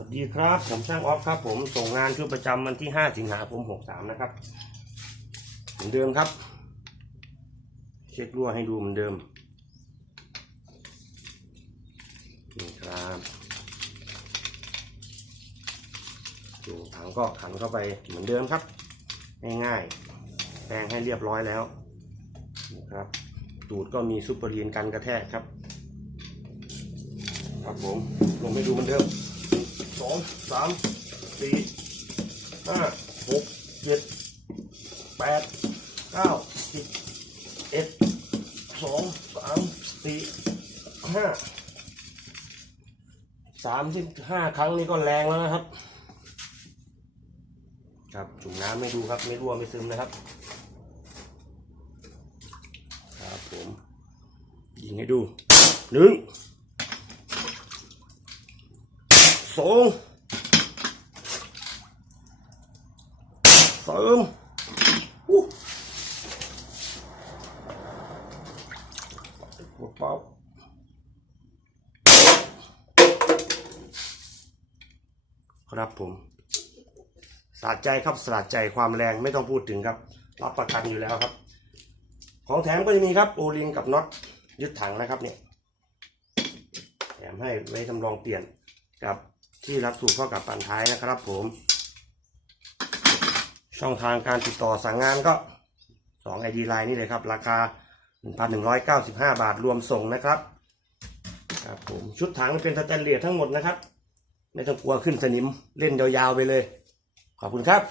วัสดีครับ ผมช่างออฟครับ ผมส่งงานชุดประจำวันที่ 5 สิงหาคม 63 นะครับ เหมือนเดิมครับ เช็ครั่วให้ดูเหมือนเดิมนี่ครับดูถังก็ขันเข้าไปเหมือนเดิมครับ ง่ายๆแปรงให้เรียบร้อยแล้วนะครับตูดก็มีซุปเปอร์ลียนกันกระแทกครับ ครับผมลงไปดูเหมือนเดิม สองสามสี่ห้าหกเจ็ดแปดเก้าสิบเอ็ดสองสามสี่ห้าสามสิบห้าครั้งนี้ก็แรงแล้วนะครับ ครับจุ่มน้ำไม่ดูครับ ไม่รั่วไม่ซึมนะครับ ครับผมยิงให้ดูหนึ่งสอง สามอู้เบาๆครับผมสะใจครับสะใจความแรงไม่ต้องพูดถึงครับ รับประกันอยู่แล้วครับ ของแถมก็จะมีครับโอลิงกับน็อตยึดถังนะครับเนี่ยแถมให้ไว้ทำรองเปลี่ยนกับที่รับสูบเข้ากับปันท้ายนะครับผม ช่องทางการติดต่อสั่งงานก็2 ID ไลน์นี่เลยครับ ราคา 1,195 บาทรวมส่งนะครับครับผมชุดถังเป็นสแตนเลสทั้งหมดนะครับ ไม่ต้องกลัวขึ้นสนิมเล่นยาวๆไปเลย ขอบคุณครับ